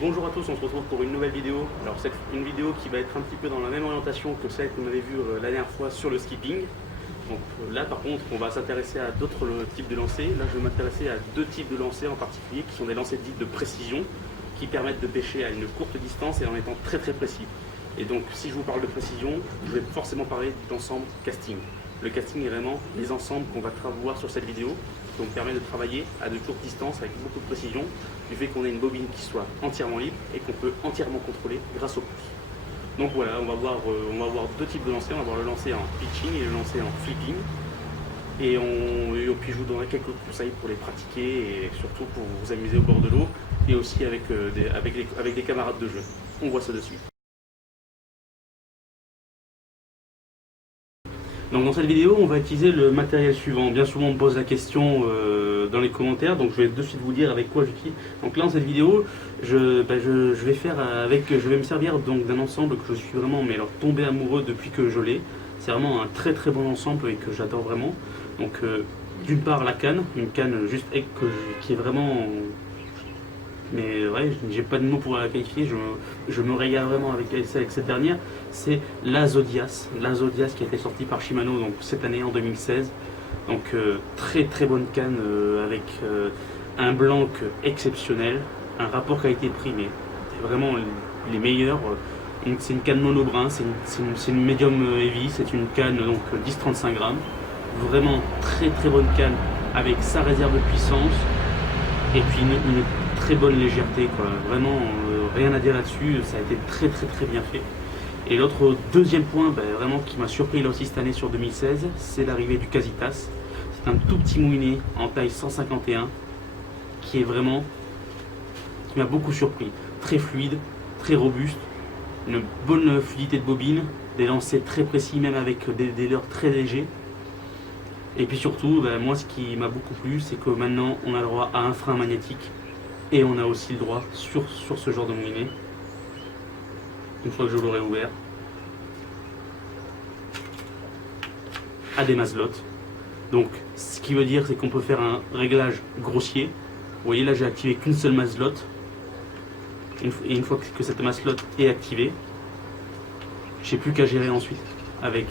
bonjour à tous, on se retrouve pour une nouvelle vidéo. Alors c'est une vidéo qui va être un petit peu dans la même orientation que celle qu'on avait vue la dernière fois sur le skipping. Donc là par contre on va s'intéresser à d'autres types de lancers. Là je vais m'intéresser à deux types de lancers en particulier qui sont des lancers dits de précision qui permettent de pêcher à une courte distance et en étant très précis. Et donc si je vous parle de précision, je vais forcément parler d'ensemble casting. Le casting est vraiment les ensembles qu'on va voir sur cette vidéo, qui vont permettre de travailler à de courtes distances avec beaucoup de précision, du fait qu'on ait une bobine qui soit entièrement libre et qu'on peut entièrement contrôler grâce au pouce. Donc voilà, on va voir deux types de lancers, on va voir le lancer en pitching et le lancer en flipping. Et puis je vous donnerai quelques conseils pour les pratiquer et surtout pour vous amuser au bord de l'eau et aussi avec des camarades de jeu. On voit ça de suite. Donc dans cette vidéo, on va utiliser le matériel suivant. Bien souvent, on me pose la question dans les commentaires, donc je vais de suite vous dire avec quoi j'utilise. Donc là, dans cette vidéo, je vais me servir donc d'un ensemble que je suis vraiment tombé amoureux depuis que je l'ai. C'est vraiment un très bon ensemble et que j'adore vraiment. Donc d'une part la canne, une canne juste qui est vraiment... Mais ouais, j'ai pas de mots pour la qualifier, je me régale vraiment avec cette dernière. C'est la Zodias qui a été sortie par Shimano donc, cette année en 2016. Donc très bonne canne avec un blanc exceptionnel, un rapport qualité-prix mais vraiment les meilleurs. C'est une canne monobrin, c'est une medium heavy, c'est une canne donc 10-35 grammes. Vraiment très bonne canne avec sa réserve de puissance et puis une très bonne légèreté, quoi. Vraiment rien à dire là-dessus, ça a été très bien fait. Et l'autre deuxième point vraiment qui m'a surpris là aussi cette année sur 2016, c'est l'arrivée du Casitas. C'est un tout petit moulinet en taille 151 qui m'a beaucoup surpris. Très fluide, très robuste, une bonne fluidité de bobine, des lancers très précis même avec des leurres très légers. Et puis surtout, moi ce qui m'a beaucoup plu, c'est que maintenant on a le droit à un frein magnétique et on a aussi le droit sur ce genre de moulinet, une fois que je l'aurai ouvert, à des mazelottes. Donc ce qui veut dire c'est qu'on peut faire un réglage grossier. Vous voyez là j'ai activé qu'une seule mazelotte et une fois que cette mazelotte est activée, j'ai plus qu'à gérer ensuite avec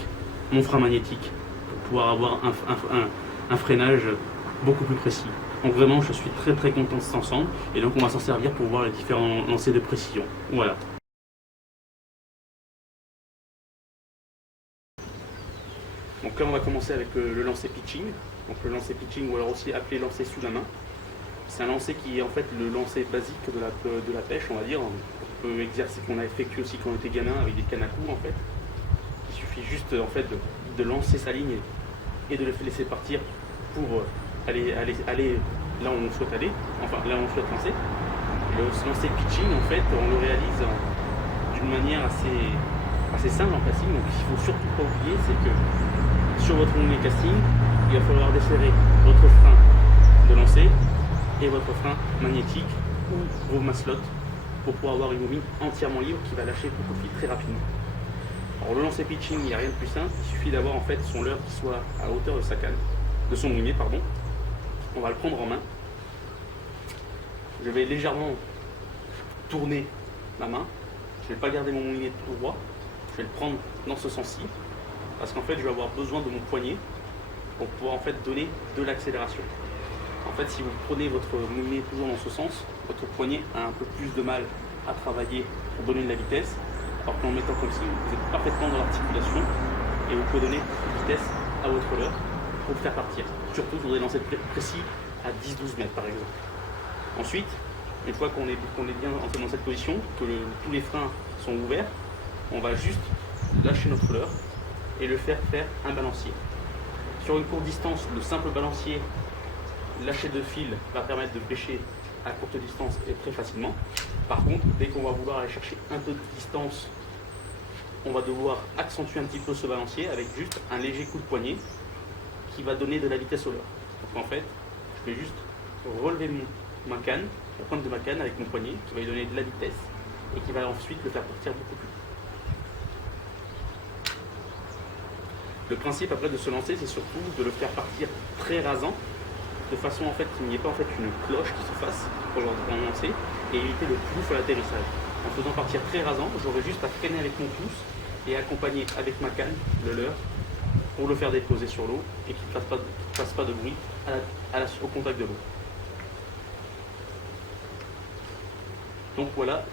mon frein magnétique pour pouvoir avoir un freinage beaucoup plus précis. Donc vraiment je suis très content de cet ensemble et donc on va s'en servir pour voir les différents lancers de précision. Voilà. Donc là on va commencer avec le lancer pitching. Donc le lancer pitching ou alors aussi appelé lancer sous la main. C'est un lancer qui est en fait le lancer basique de la pêche, on va dire. On peut exercer qu'on a effectué aussi quand on était gamin avec des cannes à coups en fait. Il suffit juste en fait de lancer sa ligne et de le laisser partir pour aller là où on souhaite aller, enfin là où on souhaite lancer. Ce lancer pitching en fait on le réalise d'une manière assez simple en casting. Donc il ne faut surtout pas oublier, c'est que sur votre moulinet casting, il va falloir desserrer votre frein de lancer et votre frein magnétique ou vos mazelottes pour pouvoir avoir une bobine entièrement libre qui va lâcher beaucoup de fil très rapidement. Alors le lancer pitching, il n'y a rien de plus simple, il suffit d'avoir en fait son leurre qui soit à hauteur de sa canne, de son moulinet pardon. On va le prendre en main. Je vais légèrement tourner ma main. Je ne vais pas garder mon moulinet tout droit. Je vais le prendre dans ce sens-ci parce qu'en fait je vais avoir besoin de mon poignet pour pouvoir en fait donner de l'accélération. En fait si vous prenez votre moulinet toujours dans ce sens, votre poignet a un peu plus de mal à travailler pour donner de la vitesse, alors qu'en mettant comme ci, vous êtes parfaitement dans l'articulation et vous pouvez donner de vitesse à votre leurre pour le faire partir. Surtout sur des lancers précis à 10-12 mètres par exemple. Ensuite, une fois qu'on est bien entré dans cette position, que tous les freins sont ouverts, on va juste lâcher notre leurre et le faire un balancier. Sur une courte distance, le simple balancier lâché de fil va permettre de pêcher à courte distance et très facilement. Par contre, dès qu'on va vouloir aller chercher un peu de distance, on va devoir accentuer un petit peu ce balancier avec juste un léger coup de poignet qui va donner de la vitesse au leurre. Donc en fait, je vais juste relever ma canne, la pointe de ma canne avec mon poignet qui va lui donner de la vitesse et qui va ensuite le faire partir beaucoup plus vite. Le principe après de se lancer, c'est surtout de le faire partir très rasant de façon en fait qu'il n'y ait pas en fait une cloche qui se fasse pour lancer et éviter le plouf à l'atterrissage. En faisant partir très rasant, j'aurai juste à freiner avec mon pouce et accompagner avec ma canne le leurre pour le faire déposer sur l'eau et qu'il ne fasse pas de bruit au contact de l'eau. Donc voilà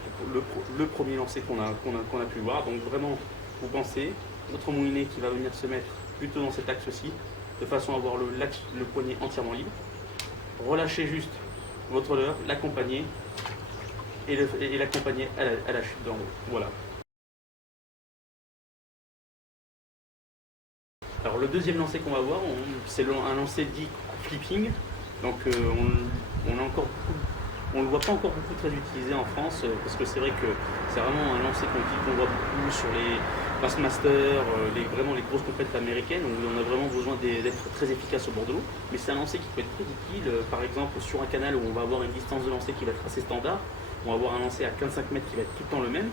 le premier lancer qu'on a pu voir. Donc vraiment, vous pensez, notre moulinet qui va venir se mettre plutôt dans cet axe-ci, de façon à avoir le poignet entièrement libre. Relâchez juste votre leurre, l'accompagner et l'accompagner à la chute dans l'eau. Voilà. Alors le deuxième lancer qu'on va voir, c'est un lancer dit flipping. Donc on ne le voit pas encore beaucoup très utilisé en France parce que c'est vrai que c'est vraiment un lancer qu'on voit beaucoup sur les Bassmasters, vraiment les grosses compétitions américaines où on a vraiment besoin d'être très efficace au bord de l'eau. Mais c'est un lancer qui peut être très utile, par exemple sur un canal où on va avoir une distance de lancer qui va être assez standard. On va avoir un lancer à 15-5 mètres qui va être tout le temps le même.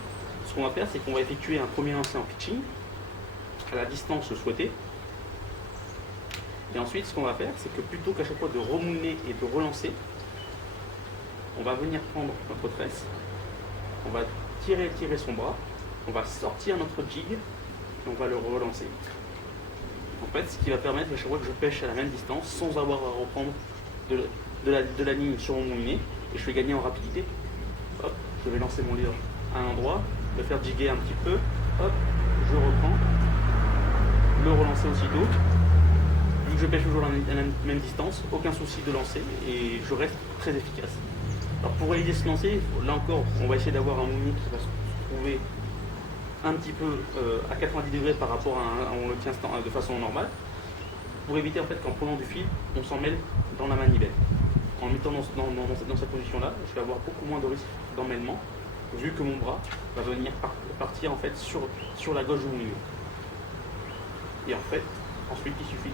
Ce qu'on va faire, c'est qu'on va effectuer un premier lancer en pitching à la distance souhaitée. Et ensuite, ce qu'on va faire, c'est que plutôt qu'à chaque fois de remouliner et de relancer, on va venir prendre notre tresse, on va tirer son bras, on va sortir notre jig et on va le relancer. En fait, ce qui va permettre à chaque fois que je pêche à la même distance sans avoir à reprendre de la ligne sur mon moulinet et je vais gagner en rapidité. Hop, je vais lancer mon leurre à un endroit, le faire jiguer un petit peu, hop, je reprends, le relancer aussitôt. Vu que je pêche toujours à la même distance, aucun souci de lancer et je reste très efficace. Alors pour réaliser ce lancer, là encore, on va essayer d'avoir un moulinet qui va se trouver un petit peu à 90 degrés par rapport à on le tient de façon normale, pour éviter en fait qu'en prenant du fil, on s'en mêle dans la manivelle. En mettant dans cette position-là, je vais avoir beaucoup moins de risque d'emmêlement, vu que mon bras va venir partir en fait sur la gauche du moulinet. Et en fait, ensuite, il suffit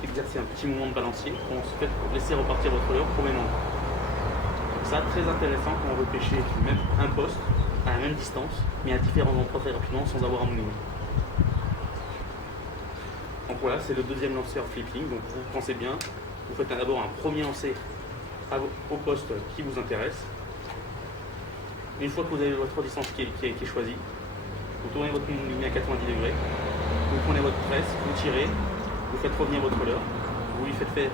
d'exercer un petit mouvement de balancier pour laisser repartir votre leurre au même endroit. Donc ça, très intéressant quand on veut pêcher même un poste à la même distance, mais à différents endroits très rapidement sans avoir un moulinet. Donc voilà, c'est le deuxième lancer en flipping. Donc vous pensez bien, vous faites d'abord un premier lancer au poste qui vous intéresse. Une fois que vous avez votre distance qui est choisie, vous tournez votre moulinet à 90 degrés. Vous prenez votre presse, vous tirez, vous faites revenir votre leurre, vous lui faites faire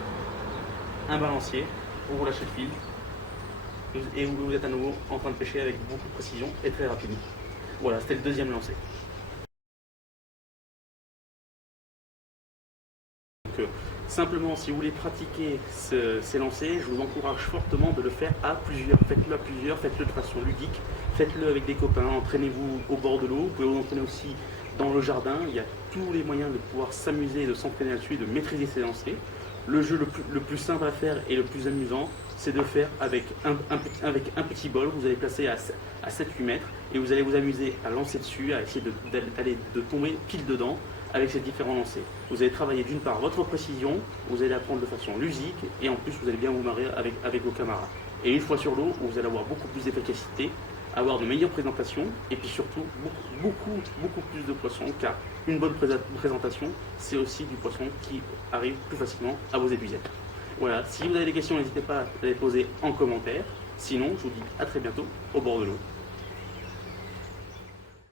un balancier, vous relâchez le fil et vous êtes à nouveau en train de pêcher avec beaucoup de précision et très rapidement. Voilà, c'était le deuxième lancer. Donc, simplement, si vous voulez pratiquer ces lancers, je vous encourage fortement de le faire à plusieurs. Faites-le à plusieurs, faites-le de façon ludique, faites-le avec des copains, entraînez-vous au bord de l'eau, vous pouvez vous entraîner aussi dans le jardin. Il y a tous les moyens de pouvoir s'amuser, de s'entraîner là-dessus, de maîtriser ces lancers. Le jeu le plus simple à faire et le plus amusant, c'est de faire avec un petit bol que vous allez placer à 7-8 mètres et vous allez vous amuser à lancer dessus, à essayer de tomber pile dedans avec ces différents lancers. Vous allez travailler d'une part votre précision, vous allez apprendre de façon ludique et en plus vous allez bien vous marrer avec vos camarades. Et une fois sur l'eau, vous allez avoir beaucoup plus d'efficacité, avoir de meilleures présentations et puis surtout beaucoup plus de poissons, car une bonne présentation, c'est aussi du poisson qui arrive plus facilement à vos épuisettes. Voilà, si vous avez des questions, n'hésitez pas à les poser en commentaire. Sinon, je vous dis à très bientôt au bord de l'eau.